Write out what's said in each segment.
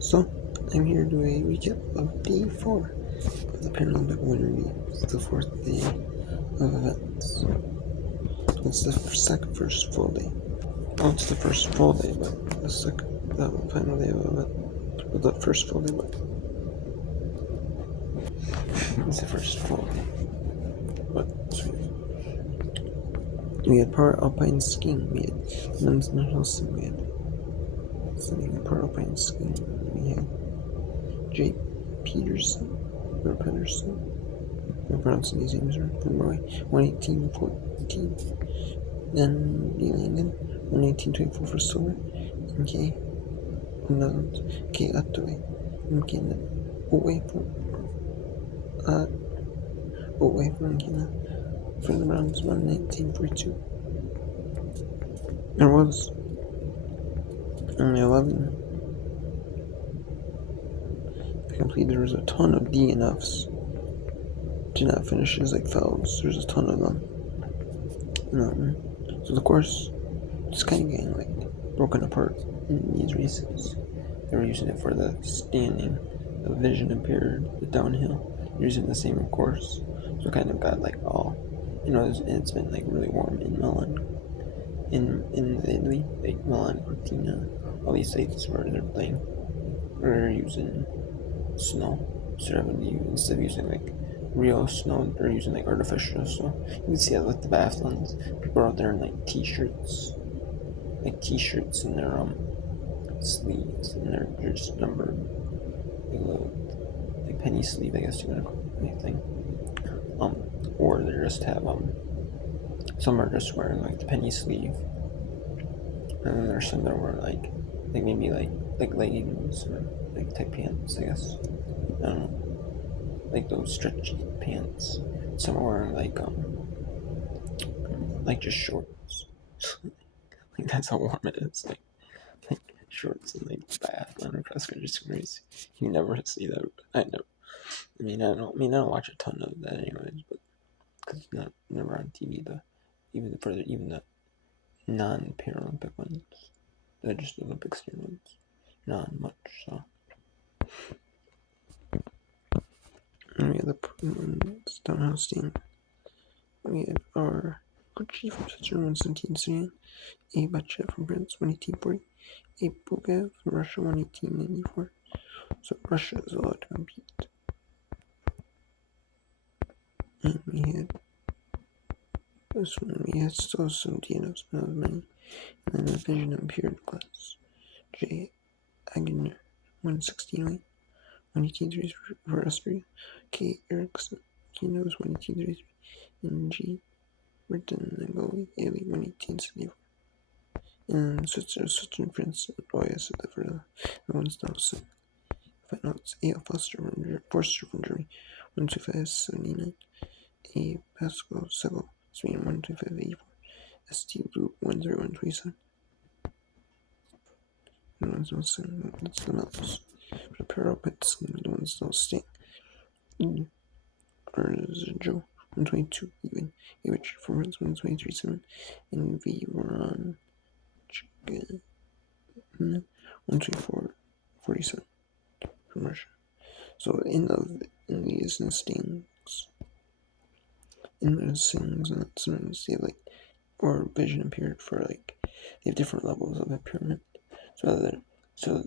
So, I'm here to do a recap of day 4 of the Paralympic Winter Games, the 4th day of events. It's the first full day. Well, it's the first full day, but the final day of event. Well, the first full day, but it's the first full day. But we had para-alpine skiing, we had men's national sim, we had sitting in para-alpine skiing, we had Jay Peterson, or Pedersen, I'm pronouncing these names right, from Norway, 118.14. Then Milan, 118.24 for silver, and K. Netherlands, K. Attaway, and Canada, away from Canada, for the bronze, 119.42. There was only 11 complete. There was a ton of DNFs. Did not finishes like fouls. There's a ton of them. So the course is kind of getting like broken apart in these races. They were using it for the standing, the vision impaired, the downhill. They're using the same course. So it kind of got like all, it's been like really warm in Milan, in Italy, like Milan, Cortina, all these sites where they're playing, where they're using snow instead of using like real snow, they're using like artificial snow. You can see that with the bathrooms. People are out there in like t-shirts and their sleeves, and they're just numbered like penny sleeve, I guess you want to call it, anything. Or they just have some are just wearing like the penny sleeve, and then there's some that are wearing like maybe like leggings or like tight pants, I guess. I don't know, like those stretchy pants. Some are wearing like just shorts. Like that's how warm it is. Like shorts and like bath and cross country swimmers. You never see that. I don't watch a ton of that anyways, but because it's not never on TV. Even the non-Paralympic ones, they're just Olympic skiing ones. Not much. So and we have the downhill skiing. We have our Gucci from Switzerland, 17 A Bacha from France, 118.40. A Bugav from Russia, 118.94. So Russia is allowed to compete. And we had this one, we had still some DNFs, not as many. And then the vision impaired class. J. Agner, 116.8. 118.3 for Austria. K. Erickson, Kinos, 118.33. And G. Britain, Angoli, Ali, 118.74. And Switzerland, France, and OIS for the ones now sing. Finals, A. Forster from Germany, 125.79. A. Pascal Segel, Spain, 125.84. ST Loop, 101.27. The ones now sing, that's the mouse. For the Paralympics, the ones now sting. Joe, 122 even. A. Richard from France, 123.7. And V. Ron 124.47 from Russia. So in these stings, in those things, and sometimes they have like, or vision impaired for like, they have different levels of impairment. So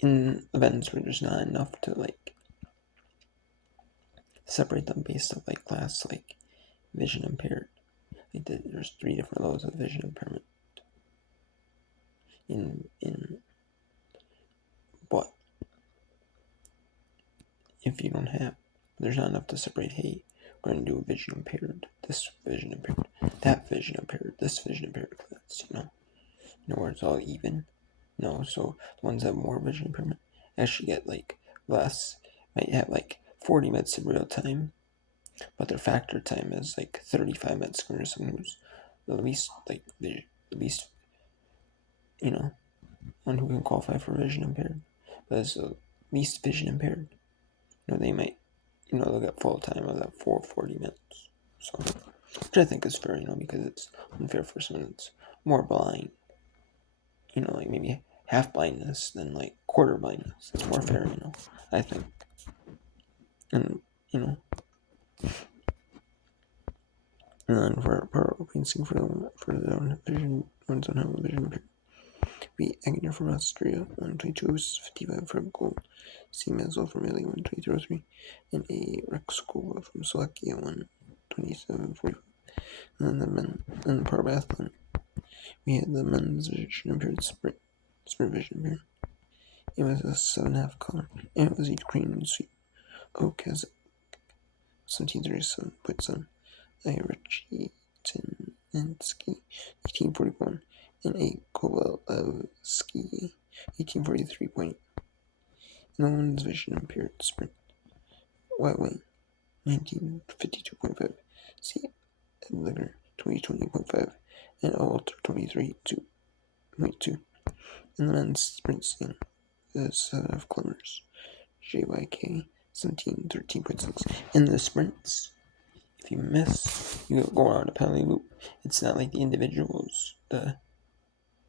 in events where there's not enough to like separate them based on like class, like vision impaired. Like there's 3 different levels of vision impairment. But if you don't have, there's not enough to separate. Hey, we're going to do a vision impaired, this vision impaired, that vision impaired, this vision impaired class. Where it's all even. No, so the ones that have more vision impairment actually get like less. Might have like 40 minutes of real time, but their factor time is like 35 minutes for someone who's the least one who can qualify for vision impaired, but is the least vision impaired. They might, they'll get full time of that 40 minutes. So, which I think is fair, because it's unfair for someone that's more blind, like maybe half blindness than like quarter blindness. It's more fair, I think. And, and then for painting for the vision, ones on have vision impairment. B. Agnew from Austria, 122 55 for gold. C. Mazel from Italy, 123, and A. Rexkova from Slovakia, 127 45. And then the men in the Paralympics, we had the men's vision impaired sprint vision impaired. It was a 7.5 color, and it was Ukrainian sweep. O. Kazakh, 1737.7. A. Richie Tininsky, 1841, and A. Kovalevsky, 1843.8. No one's vision impaired sprint. Y. Wing, 1952.5. C. Edliger, 2020.5, and Alter, 23.2. In the men's sprint scene, the set of climbers, JYK, 1713.6. In the sprints, if you miss, you go around a penalty loop. It's not like the individuals, the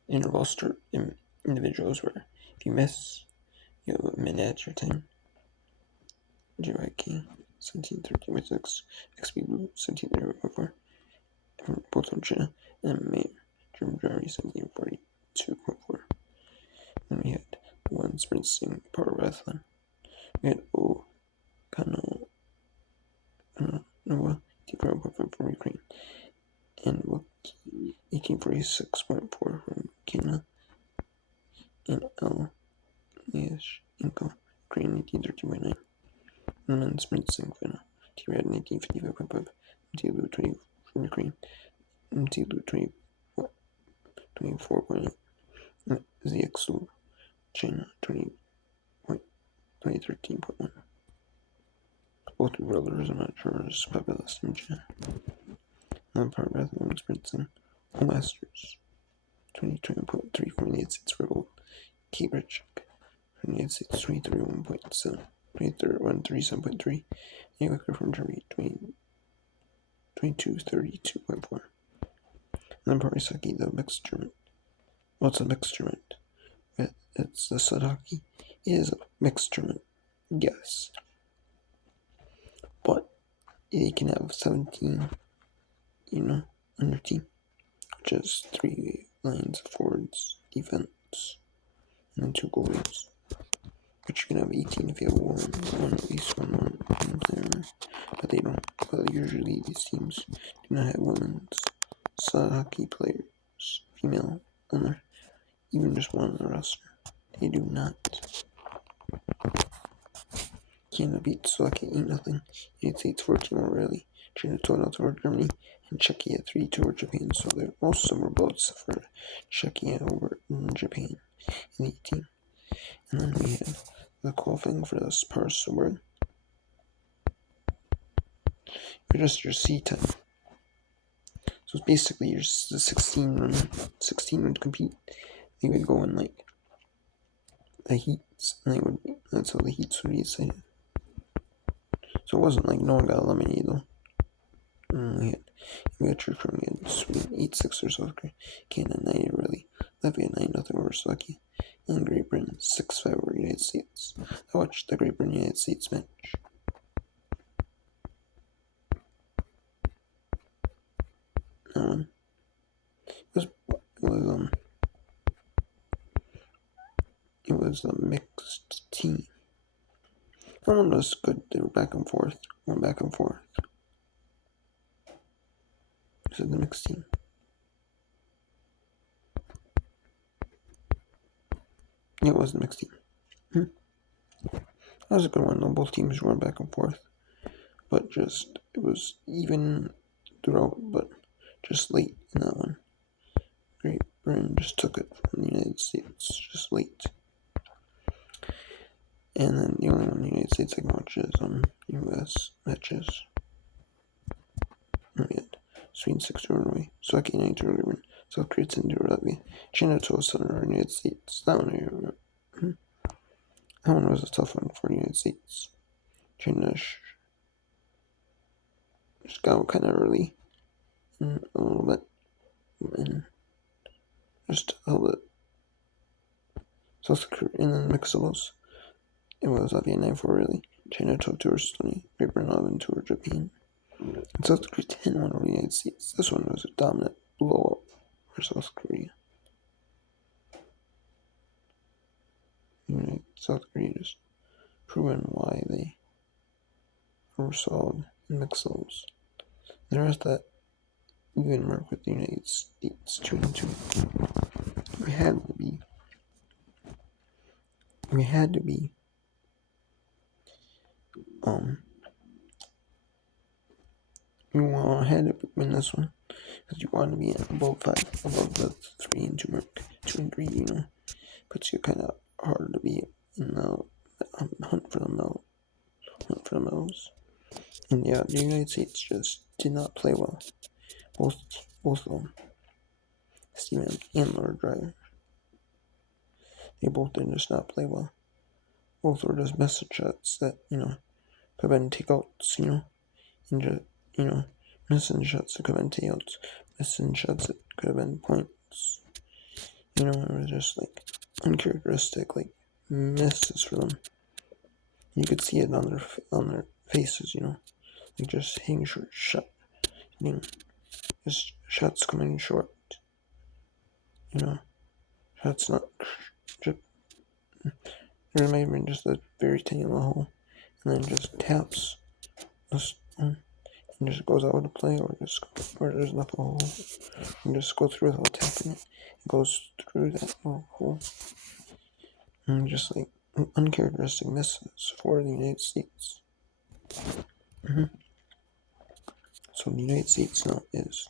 interval start individuals where if you miss, you have a minute at your time. JYK, 1713.6. XP Blue, 1730.4. Both from China, and Mayor, German Germany, 1742.4. Then we had one sprint sing Paralympics. We had O. Kano Noah, 1845 from Ukraine, and Wookie, 1846.4 from Kenya, and L. Niash Inko, Ukraine, 1813.9. And then sprint sing final. T-Rad, 1955.5. MT-Lu, 20 from Ukraine. MT-Lu, 24.8. ZXU, China, 2013.1. Both brothers, I'm not sure, is populous in China. Another part of the women's sprint sing. Home Masters, 2020.3 from the United States Rebel. Kate Richard, from the United States, 2031.7. 137.3. And Wicker from Germany, 2232.4. And then Parisaki, the mixed tournament. Well, it's a mixed tournament. It's the sled hockey. It is a mixed tournament. Yes. But they can have 17, on your team. Which is 3 lines of forwards, defense, and then 2 goalies. But you can have 18 if you have at least one player. But they don't. But usually these teams do not have women's sled hockey players, female, on there. Even just one on the roster. They do not. Canada beat Slovakia 8-0. United States 14 more rarely. China 12-0 over Germany. And Czechia 3-2 over Japan. So most of them were both for Czechia over Japan in the 18. And then we have the qualifying for this Paris award. You're just your C time. So it's basically the 16 would compete. They would go in like the heats, and that's how the heats would be decided. So it wasn't like no one got eliminated though. We had Turkey, we had Sweden 8-6 or South Korea, Canada 9 really, Latvia 9-0 over Slovakia, and Great Britain 6-5 over United States. I watched the Great Britain United States match. That one. It was a mixed team. That one was good. They were back and forth. Went back and forth. This is the mixed team. It was the mixed team. That was a good one though. Both teams went back and forth. But it was even throughout, but just late in that one. Great Britain just took it from the United States, just late. And then the only one the United States I can watch is US matches. Sweden 6 Norway, Slovakia 9 Great Britain, South Korea 10 Latvia, China 12-7 over United States. That one I remember. That one was a tough one for the United States. China just got kind of early, a little bit, and just held it. South Korea, and then mixed doubles. It was Latvia 9-4 really. China 12-2 over Estonia. Great Britain 11-2 over Japan. And South Korea 10-1 over the United States. This one was a dominant blowout for South Korea. South Korea just proven why they were solid in mixed doubles. The rest that even work with the United States 2-2. We had to be we had to win this one because you want to be above the 3-2 mark. 2-3, puts you kind of hard to be in the hunt for the medals. And yeah, the United States just did not play well. Both of them, Steven and Lord Driver, they both did just not play well. Both were just message shots that could have been takeouts, and just missing shots that could have been takeouts, missing shots that could have been points. It was just like uncharacteristic, like misses for them. You could see it on their faces, like just hitting short shot, just shots coming short. Shots not just. There might have been just a very tiny little hole, and then just taps, and just goes out to play, or there's not a hole, and just go through without tapping it. It goes through that little hole, and just like uncharacteristic misses for the United States. So the United States now is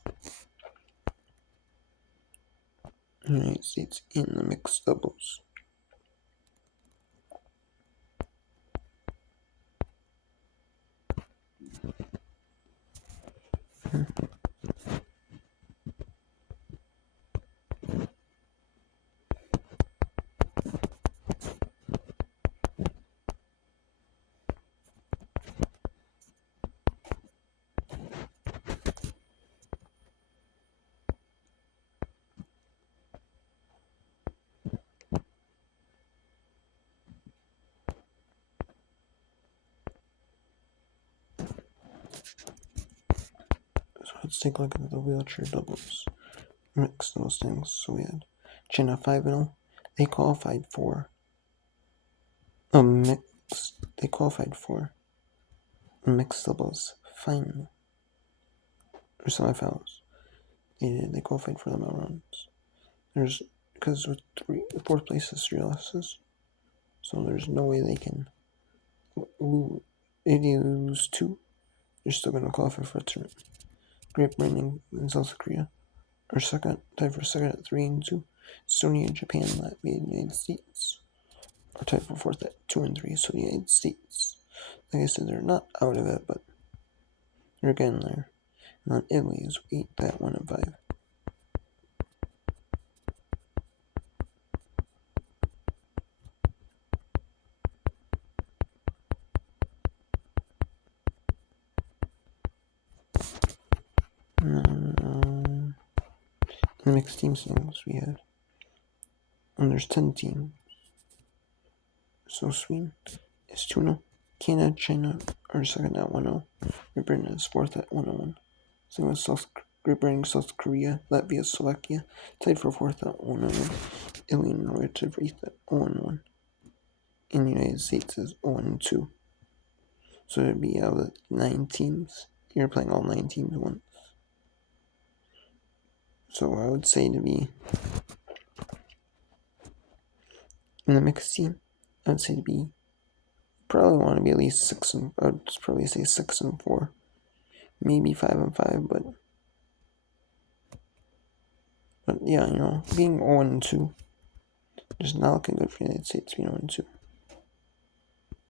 the United States in the mixed doubles. So let's take a look at the wheelchair doubles. Mix those things. So we had China 5-0. They qualified for They qualified for mixed doubles final or semifinals. They qualified for the medal rounds. Because with fourth place is 3 losses, so there's no way they can lose. If they lose 2, they're still going to qualify for a tournament. Great Britain and South Korea are tied for second at 3-2. Estonia, Japan, Latvia, and United States are tied for fourth at 2-3. So the United States, like I said, they're not out of it, but they're getting there. And then Italy is 8 at 1-5. In the mixed team singles, we had, and there's 10 teams. So Sweden is 2-0. Canada, China are second at 1-0. Great Britain is fourth at 1-1. Same with Great Britain, South Korea, Latvia, Slovakia tied for fourth at 1-1. Italy and Norway tied for eighth at 1-1. And the United States is 1-2. So it'd be out of 9 teams. You're playing all 9 teams once. So I would say to be in the mixed team, I would say to be probably want to be at least 6-4, maybe 5-5, but yeah, being 0-2, just not looking good for the United States being 0-2.